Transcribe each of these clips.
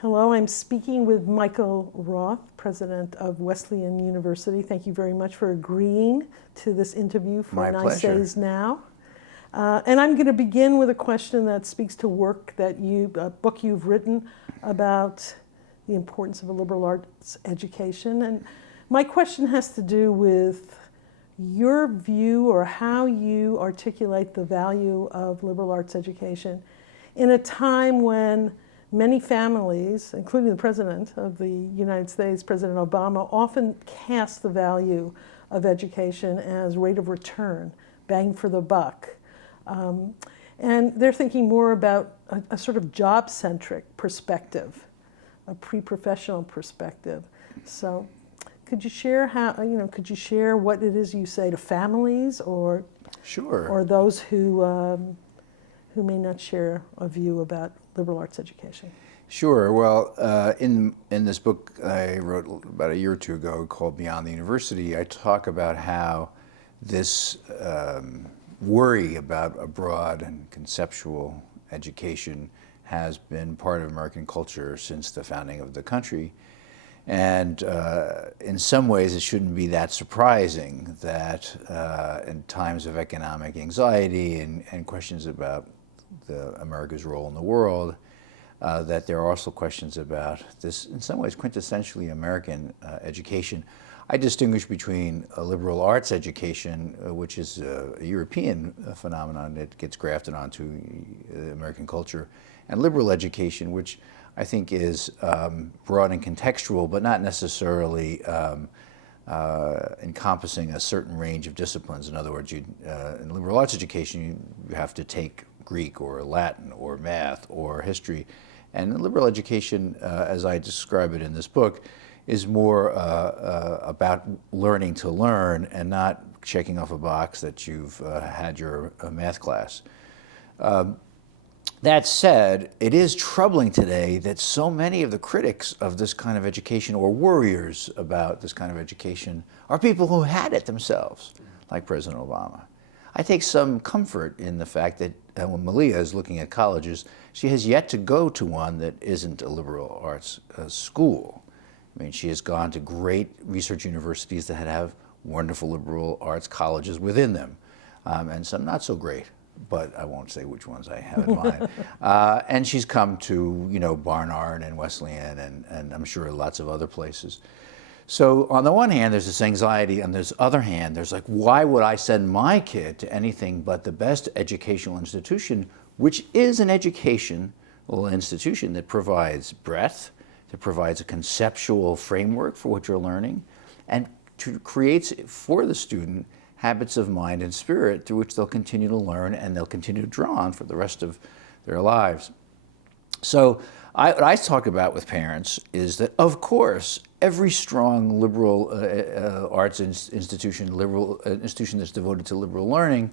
Hello, I'm speaking with Michael Roth, president of Wesleyan University. Thank you very much for agreeing to this interview for My pleasure. NYSAIS-Now. And I'm going to begin with a question that speaks to a book you've written about the importance of a liberal arts education. And my question has to do with your view or how you articulate the value of liberal arts education in a time when many families, including the President of the United States, President Obama, often cast the value of education as rate of return, bang for the buck. And they're thinking more about a sort of job-centric perspective, a pre-professional perspective. So could you share could you share what it is you say to families or Sure. or those who may not share a view about liberal arts education? Sure. Well, in this book I wrote about a year or two ago called Beyond the University, I talk about how this worry about a broad and conceptual education has been part of American culture since the founding of the country. And in some ways, it shouldn't be that surprising that in times of economic anxiety and questions about America's role in the world, that there are also questions about this, in some ways, quintessentially American education. I distinguish between a liberal arts education, which is a European phenomenon that gets grafted onto American culture, and liberal education, which I think is broad and contextual, but not necessarily encompassing a certain range of disciplines. In other words, in liberal arts education, you have to take Greek or Latin or math or history. And liberal education, as I describe it in this book, is more about learning to learn and not checking off a box that you've had your math class. That said, it is troubling today that so many of the critics of this kind of education or worriers about this kind of education are people who had it themselves, like President Obama. I take some comfort in the fact that when Malia is looking at colleges, she has yet to go to one that isn't a liberal arts school. I mean, she has gone to great research universities that have wonderful liberal arts colleges within them, and some not so great, but I won't say which ones I have in mind. And she's come to, Barnard and Wesleyan and I'm sure lots of other places. So on the one hand, there's this anxiety, on this other hand, there's like, why would I send my kid to anything but the best educational institution, which is an educational institution that provides breadth, that provides a conceptual framework for what you're learning, and creates for the student habits of mind and spirit through which they'll continue to learn and they'll continue to draw on for the rest of their lives. So what I talk about with parents is that, of course, every strong liberal arts institution, institution that's devoted to liberal learning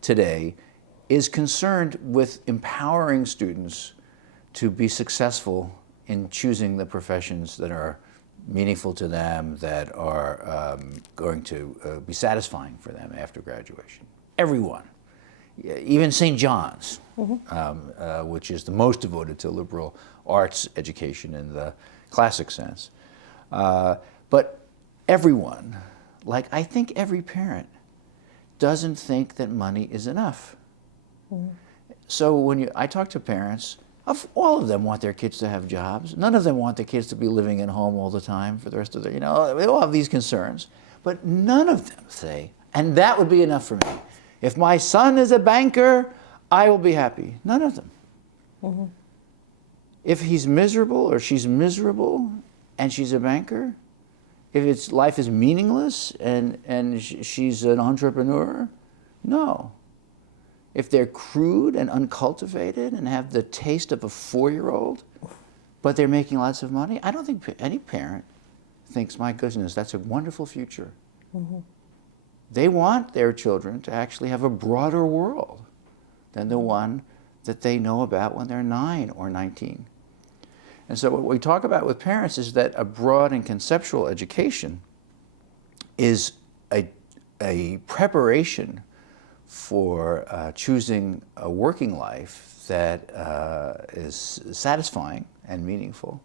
today is concerned with empowering students to be successful in choosing the professions that are meaningful to them, that are going to be satisfying for them after graduation. Everyone. Even St. John's, which is the most devoted to liberal arts education in the classic sense. But everyone, like I think every parent, doesn't think that money is enough. So when I talk to parents, all of them want their kids to have jobs. None of them want their kids to be living at home all the time for the rest of their, they all have these concerns. But none of them say, and that would be enough for me. If my son is a banker, I will be happy. None of them. If he's miserable or she's miserable and she's a banker, if life is meaningless and she's an entrepreneur, no. If they're crude and uncultivated and have the taste of a 4-year-old, but they're making lots of money, I don't think any parent thinks, my goodness, that's a wonderful future. They want their children to actually have a broader world than the one that they know about when they're 9 or 19. And so what we talk about with parents is that a broad and conceptual education is a preparation for choosing a working life that is satisfying and meaningful,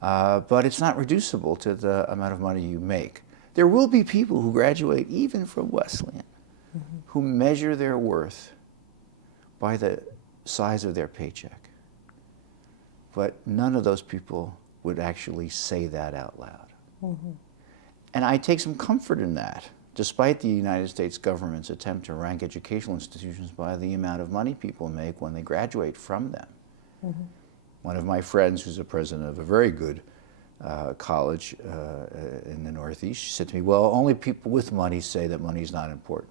but it's not reducible to the amount of money you make. There will be people who graduate even from Wesleyan who measure their worth by the size of their paycheck. But none of those people would actually say that out loud. And I take some comfort in that, despite the United States government's attempt to rank educational institutions by the amount of money people make when they graduate from them. One of my friends, who's the president of a very good college in the Northeast, she said to me, well, only people with money say that money's not important.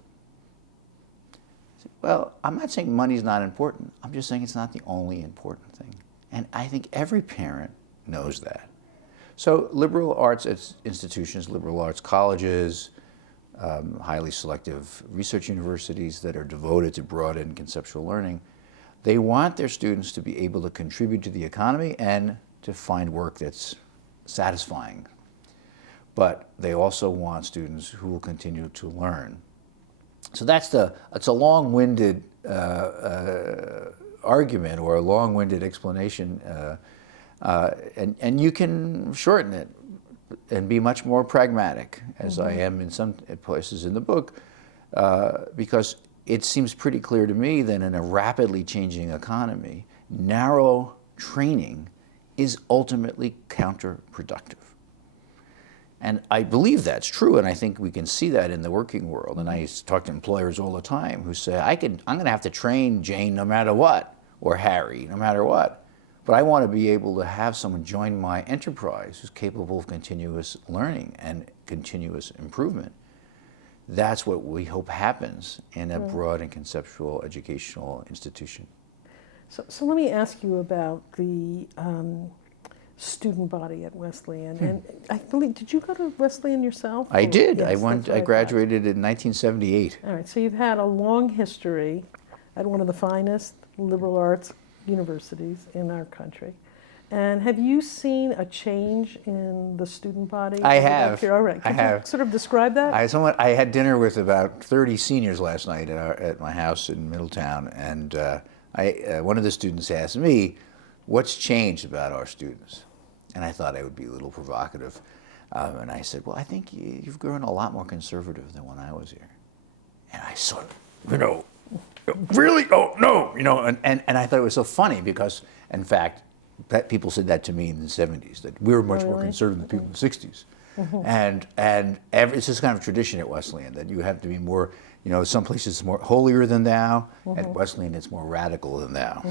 I said, well, I'm not saying money's not important. I'm just saying it's not the only important thing. And I think every parent knows that. So liberal arts institutions, liberal arts colleges, highly selective research universities that are devoted to broad and conceptual learning, they want their students to be able to contribute to the economy and to find work that's satisfying. But they also want students who will continue to learn. So it's a long-winded argument or a long-winded explanation, and you can shorten it and be much more pragmatic, as I am in some places in the book, because it seems pretty clear to me that in a rapidly changing economy, narrow training is ultimately counterproductive. And I believe that's true, and I think we can see that in the working world. And I talk to employers all the time who say, I'm going to have to train Jane no matter what, or Harry no matter what. But I want to be able to have someone join my enterprise who's capable of continuous learning and continuous improvement. That's what we hope happens in a broad and conceptual educational institution. So let me ask you about the student body at Wesleyan. And I believe, did you go to Wesleyan yourself? I did. Yes, I graduated in 1978. All right, so you've had a long history at one of the finest liberal arts universities in our country. And have you seen a change in the student body? I have. All right. Could you sort of describe that? I had dinner with about 30 seniors last night at my house in Middletown, and one of the students asked me, what's changed about our students? And I thought I would be a little provocative. And I said, well, I think you've grown a lot more conservative than when I was here. And I sort of, really? Oh, no, and I thought it was so funny because, in fact, people said that to me in the 70s, that we were much more conservative than people in the 60s. And it's this kind of tradition at Wesleyan that you have to be more, some places it's more holier than thou. At Wesleyan, it's more radical than thou.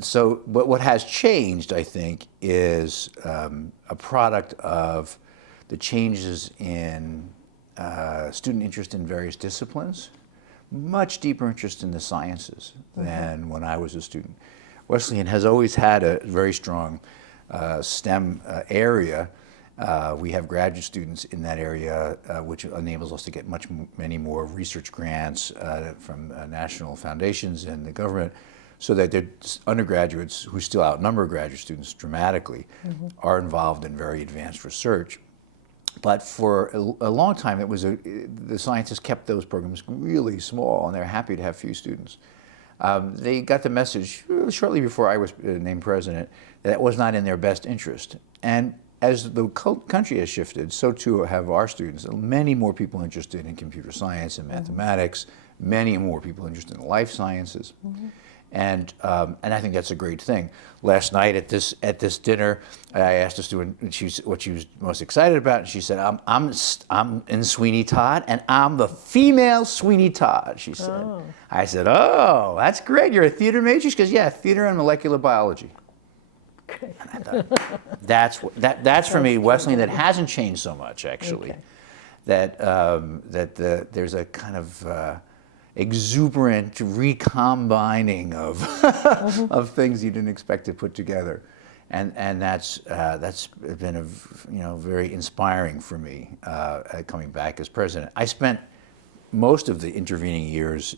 So what has changed, I think, is a product of the changes in student interest in various disciplines, much deeper interest in the sciences than when I was a student. Wesleyan has always had a very strong STEM area. We have graduate students in that area, which enables us to get many more research grants from national foundations and the government, so that the undergraduates, who still outnumber graduate students dramatically, are involved in very advanced research. But for a long time, the scientists kept those programs really small, and they're happy to have few students. They got the message shortly before I was named president that it was not in their best interest. And as the country has shifted, so too have our students. Many more people interested in computer science and mathematics, many more people interested in life sciences. And I think that's a great thing. Last night at this dinner, I asked a student what she was most excited about, and she said, "I'm in Sweeney Todd, and I'm the female Sweeney Todd." She said. Oh. I said, "Oh, that's great. You're a theater major?" She goes, "Yeah, theater and molecular biology." And I thought, that's for me Wesleyan that hasn't changed so much actually. That there's a kind of exuberant recombining of of things you didn't expect to put together, and that's been very inspiring for me coming back as president. I spent most of the intervening years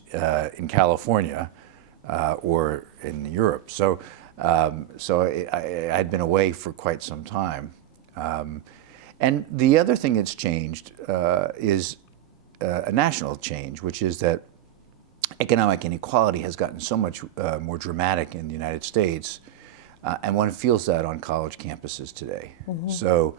in California or in Europe, so I'd been away for quite some time, and the other thing that's changed is a national change, which is that economic inequality has gotten so much more dramatic in the United States, and one feels that on college campuses today. So,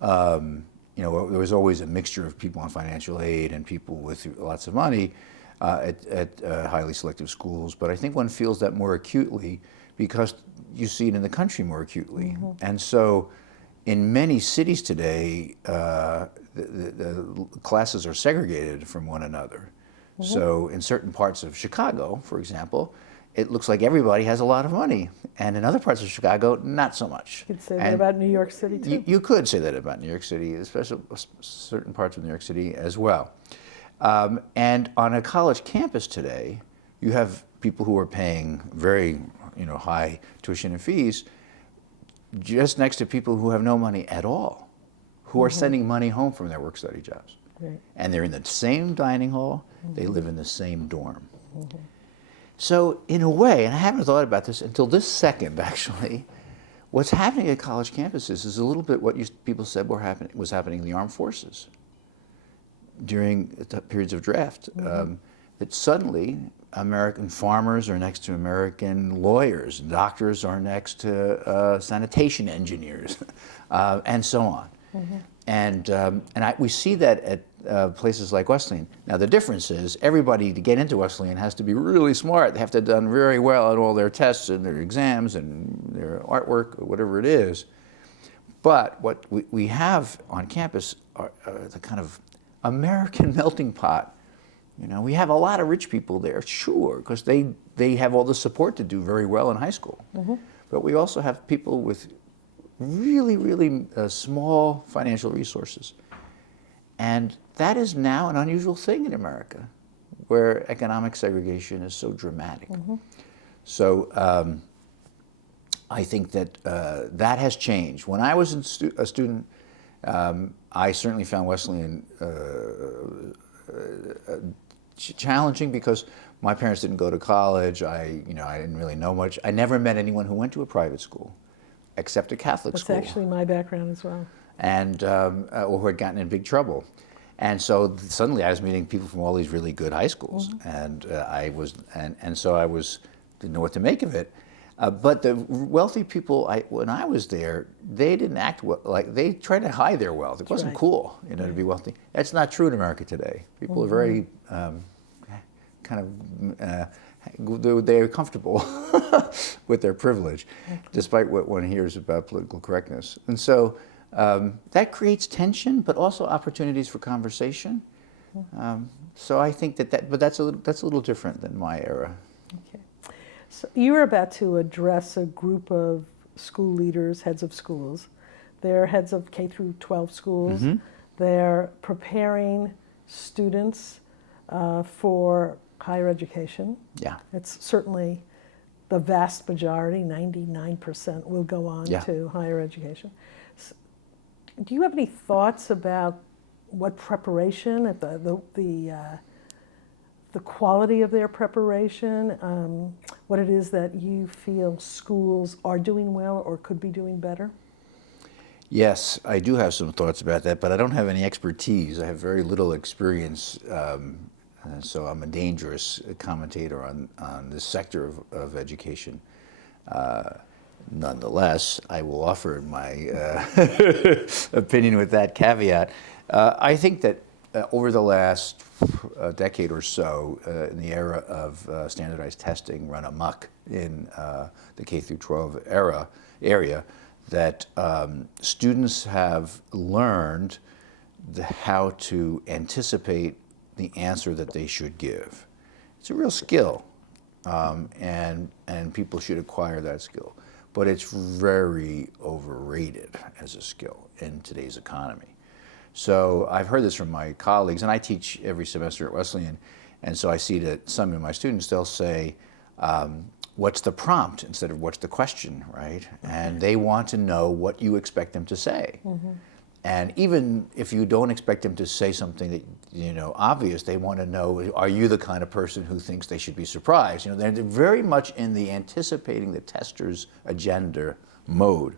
you know, there was always a mixture of people on financial aid and people with lots of money at highly selective schools, but I think one feels that more acutely because you see it in the country more acutely. And so in many cities today, the classes are segregated from one another. So in certain parts of Chicago, for example, it looks like everybody has a lot of money. And in other parts of Chicago, not so much. You could say that about New York City, too. You could say that about New York City, especially certain parts of New York City as well. And on a college campus today, you have people who are paying very, you know, high tuition and fees just next to people who have no money at all, who are sending money home from their work-study jobs. Right. And they're in the same dining hall, they live in the same dorm. So in a way, and I haven't thought about this until this second actually, what's happening at college campuses is a little bit what people said was happening in the armed forces during the periods of draft. That suddenly American farmers are next to American lawyers, doctors are next to sanitation engineers, and so on. And we see that at places like Wesleyan. Now the difference is everybody to get into Wesleyan has to be really smart. They have to have done very well at all their tests and their exams and their artwork or whatever it is. But what we have on campus are the kind of American melting pot. You know, we have a lot of rich people there, sure, because they have all the support to do very well in high school. But we also have people with really, really small financial resources. And that is now an unusual thing in America, where economic segregation is so dramatic. So I think that that has changed. When I was a student, I certainly found Wesleyan challenging because my parents didn't go to college. I didn't really know much. I never met anyone who went to a private school, except a Catholic school. That's actually my background as well. And or who had gotten in big trouble. And so suddenly I was meeting people from all these really good high schools, and so I didn't know what to make of it. But the wealthy people, when I was there, they didn't act like they tried to hide their wealth. It wasn't cool, you know, to be wealthy. That's not true in America today. People are very they're comfortable with their privilege, despite what one hears about political correctness. And so that creates tension, but also opportunities for conversation. So I think but that's a little different than my era. Okay. So you're about to address a group of school leaders, heads of schools. They're heads of K through 12 schools. They're preparing students for higher education. Yeah. It's certainly the vast majority, 99% will go on to higher education. So, do you have any thoughts about what preparation, the quality of their preparation, what it is that you feel schools are doing well or could be doing better? Yes, I do have some thoughts about that, but I don't have any expertise. I have very little experience, so I'm a dangerous commentator on this sector of education. Nonetheless, I will offer my opinion with that caveat. I think that over the last decade or so, in the era of standardized testing run amok in the K through 12 area, that students have learned how to anticipate the answer that they should give. It's a real skill, and people should acquire that skill. But it's very overrated as a skill in today's economy. So I've heard this from my colleagues, and I teach every semester at Wesleyan, and so I see that some of my students, they'll say, what's the prompt instead of what's the question, right? And they want to know what you expect them to say. And even if you don't expect them to say something that, you know, obvious, they want to know, are you the kind of person who thinks they should be surprised? You know, they're very much in the anticipating the tester's agenda mode.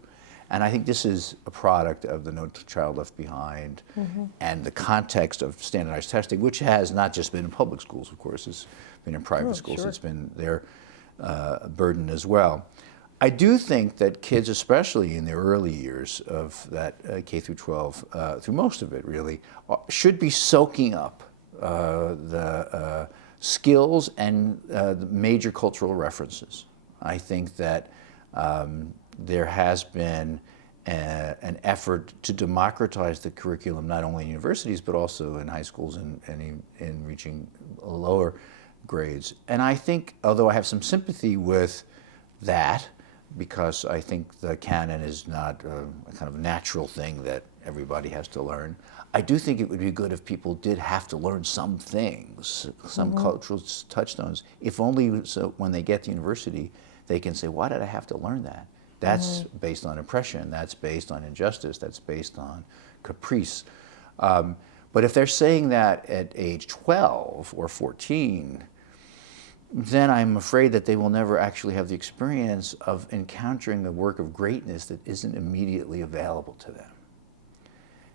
And I think this is a product of the No Child Left Behind and the context of standardized testing, which has not just been in public schools, of course, it's been in private schools, sure. it's been their burden as well. I do think that kids, especially in their early years of that K through 12, through most of it really, should be soaking up the skills and the major cultural references. I think that there has been an effort to democratize the curriculum, not only in universities, but also in high schools and in reaching lower grades. And I think, although I have some sympathy with that, because I think the canon is not a kind of natural thing that everybody has to learn, I do think it would be good if people did have to learn some things, some cultural touchstones, if only so when they get to university, they can say, why did I have to learn that? That's based on oppression, that's based on injustice, that's based on caprice. But if they're saying that at age 12 or 14, then I'm afraid that they will never actually have the experience of encountering the work of greatness that isn't immediately available to them.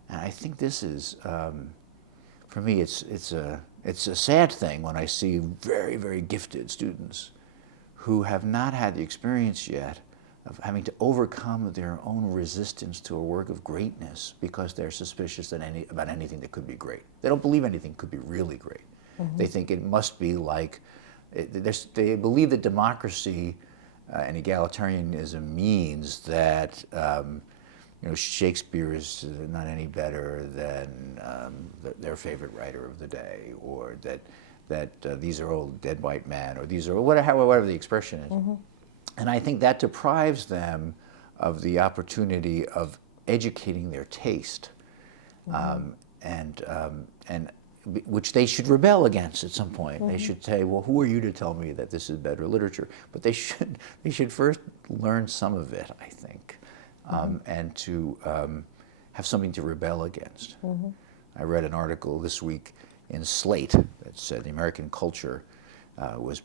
And I think this is, for me, it's a sad thing when I see very, very gifted students who have not had the experience yet of having to overcome their own resistance to a work of greatness because they're suspicious about anything that could be great. They don't believe anything could be really great. They think it must be like, they believe that democracy and egalitarianism means that Shakespeare is not any better than their favorite writer of the day, or that these are old dead white men, or these are whatever the expression is. And I think that deprives them of the opportunity of educating their taste, and which they should rebel against at some point. They should say, well, who are you to tell me that this is better literature? But they should first learn some of it, I think, and to have something to rebel against. I read an article this week in Slate that said the American culture was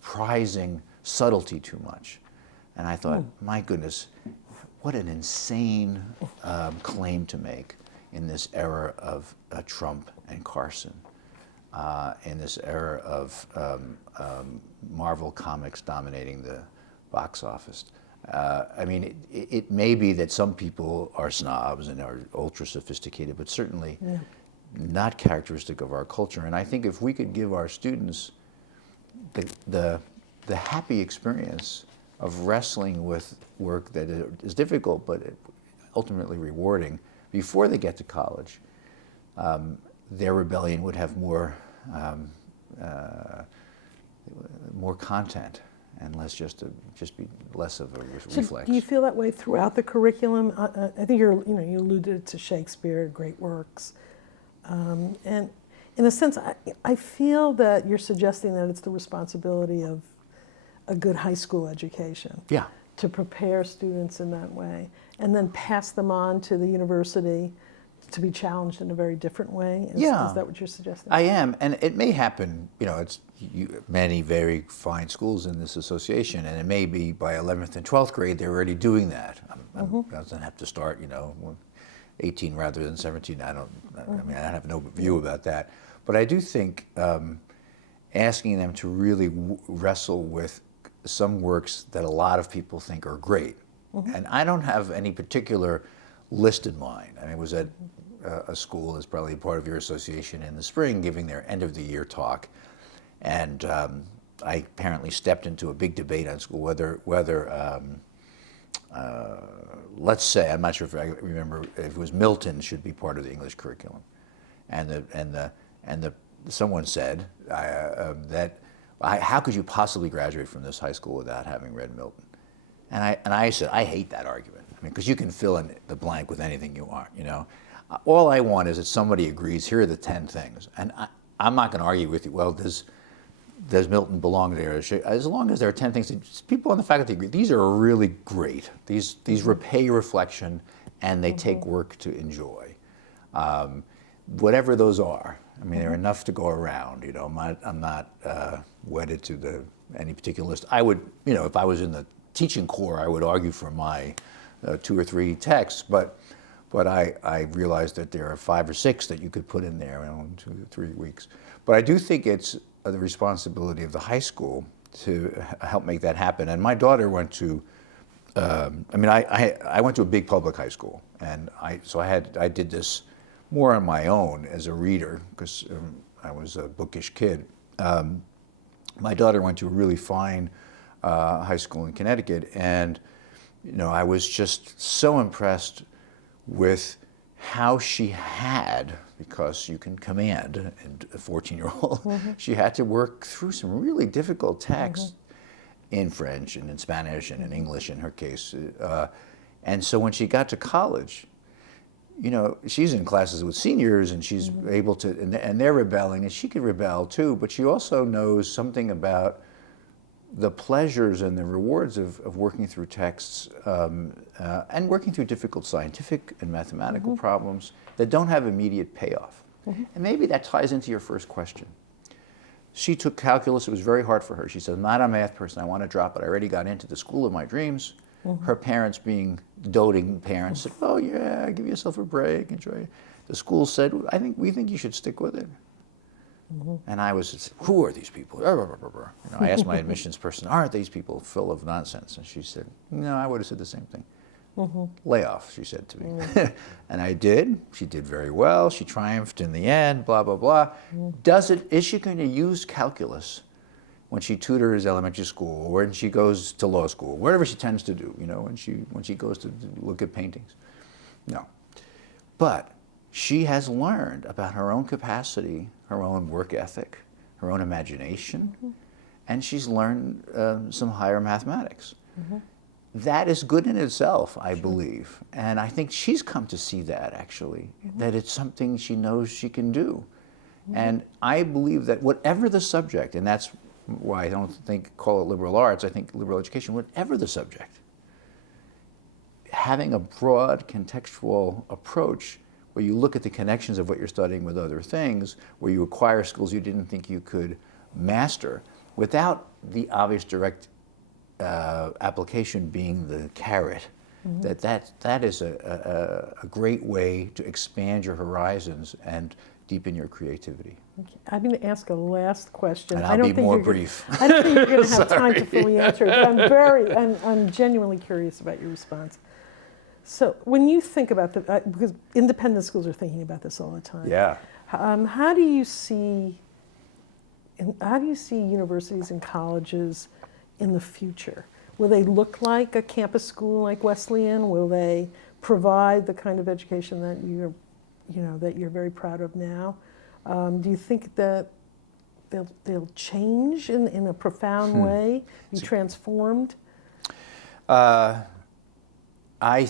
prizing subtlety too much. And I thought, my goodness, what an insane claim to make in this era of Trump and Carson, in this era of Marvel Comics dominating the box office. I mean, it may be that some people are snobs and are ultra sophisticated, but certainly not characteristic of our culture. And I think if we could give our students the happy experience of wrestling with work that is difficult but ultimately rewarding before they get to college, their rebellion would have more content and less just be less of a reflex. Do you feel that way throughout the curriculum? I think you alluded to Shakespeare, great works, and in a sense, I feel that you're suggesting that it's the responsibility of a good high school education. Yeah. To prepare students in that way, and then pass them on to the university to be challenged in a very different way? Is that what you're suggesting? I am, and it may happen, it's many very fine schools in this association, and it may be by 11th and 12th grade they're already doing that. It doesn't have to start, 18 rather than 17. I have no view about that. But I do think asking them to really wrestle with some works that a lot of people think are great. And I don't have any particular list in mind. I mean, I was at a school that's probably part of your association in the spring giving their end of the year talk. And I apparently stepped into a big debate on school whether let's say, I'm not sure if I remember, if it was Milton should be part of the English curriculum. And someone said that how could you possibly graduate from this high school without having read Milton? And I said, I hate that argument. I mean, because you can fill in the blank with anything you want, All I want is that somebody agrees, here are the 10 things. And I'm not going to argue with you, well, does Milton belong there? As long as there are 10 things, people on the faculty agree, these are really great. These repay reflection, and they take work to enjoy. Whatever those are. I mean, there are enough to go around. I'm not wedded to any particular list. I would, if I was in the teaching core, I would argue, for my 2 or 3 texts, but I realized that there are 5 or 6 that you could put in there in 2 or 3 weeks. But I do think it's the responsibility of the high school to help make that happen. And my daughter went to, I went to a big public high school, and I did this more on my own as a reader, because I was a bookish kid. My daughter went to a really fine high school in Connecticut, and I was just so impressed with how she had, because you can command a 14-year-old, she had to work through some really difficult texts in French and in Spanish and in English in her case. And so when she got to college, she's in classes with seniors, and she's able to, and they're rebelling, and she could rebel too, but she also knows something about the pleasures and the rewards of working through texts and working through difficult scientific and mathematical problems that don't have immediate payoff. And maybe that ties into your first question. She took calculus. It was very hard for her. She said, I'm not a math person. I want to drop it. I already got into the school of my dreams. Her parents, being doting parents, said, oh yeah, give yourself a break, enjoy it. The school said, we think you should stick with it. And I was, who are these people? I asked my admissions person, aren't these people full of nonsense? And she said, no, I would have said the same thing. Lay off, she said to me. And I did. She did very well. She triumphed in the end, blah, blah, blah. Is she going to use calculus when she tutors elementary school, or when she goes to law school, whatever she tends to do, when she goes to look at paintings? No. But she has learned about her own capacity, her own work ethic, her own imagination, and she's learned some higher mathematics. That is good in itself, I believe. And I think she's come to see that, actually, that it's something she knows she can do. And I believe that whatever the subject, and that's why I don't call it liberal arts, I think liberal education, whatever the subject, having a broad contextual approach where you look at the connections of what you're studying with other things, where you acquire skills you didn't think you could master, without the obvious direct application being the carrot, that is a great way to expand your horizons and deepen your creativity. Okay. I'm going to ask a last question. And I'll be more brief. I don't think you're going to have time to fully answer it, but I'm genuinely curious about your response. So when you think about because independent schools are thinking about this all the time. Yeah. How do you see universities and colleges in the future? Will they look like a campus school like Wesleyan? Will they provide the kind of education that you're very proud of now? Do you think that they'll change in a profound way, be transformed? I'd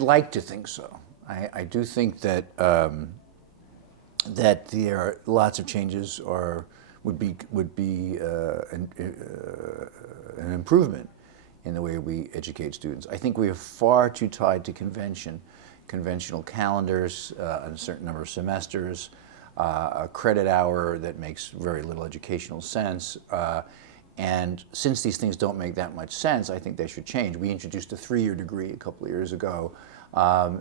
like to think so. I do think that that there are lots of changes would be an improvement in the way we educate students. I think we are far too tied to conventional calendars, a certain number of semesters, a credit hour that makes very little educational sense. And since these things don't make that much sense, I think they should change. We introduced a 3-year degree a couple of years ago,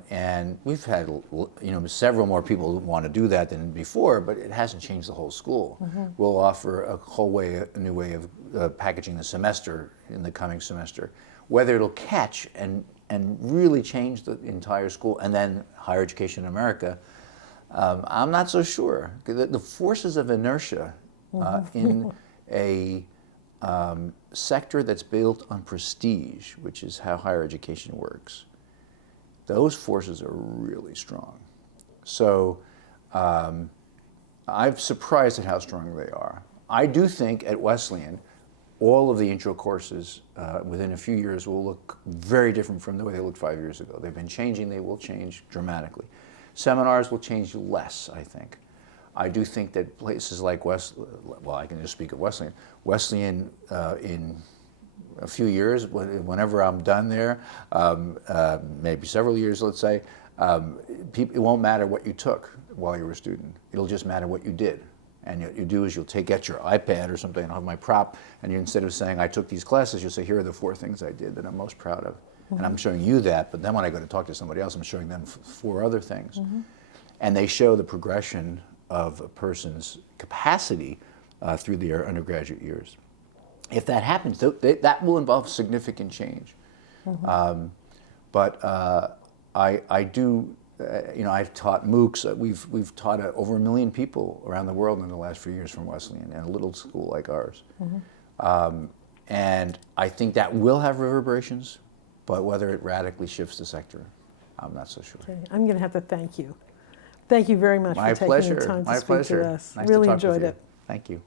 and we've had several more people who want to do that than before, but it hasn't changed the whole school. We'll offer a new way of packaging the semester in the coming semester. Whether it'll catch and really change the entire school and then higher education in America, I'm not so sure. The forces of inertia in a sector that's built on prestige, which is how higher education works, those forces are really strong. So I'm surprised at how strong they are. I do think at Wesleyan, all of the intro courses within a few years will look very different from the way they looked 5 years ago. They've been changing, they will change dramatically. Seminars will change less, I think. I do think that places like I can just speak of Wesleyan. Wesleyan in a few years, whenever I'm done there, maybe several years, let's say, it won't matter what you took while you were a student. It'll just matter what you did. And you do is you'll get your iPad or something, and I'll have my prop, and you, instead of saying, I took these classes, you'll say, here are the 4 things I did that I'm most proud of. And I'm showing you that, but then when I go to talk to somebody else, I'm showing them 4 other things. And they show the progression of a person's capacity through their undergraduate years. If that happens, that will involve significant change. But I do, I've taught MOOCs. We've taught over 1 million people around the world in the last few years from Wesleyan, and a little school like ours. And I think that will have reverberations, but whether it radically shifts the sector, I'm not so sure. Okay. I'm going to have to thank you. Thank you very much for taking the time to speak to us. Nice really to talk enjoyed with you. it. Thank you.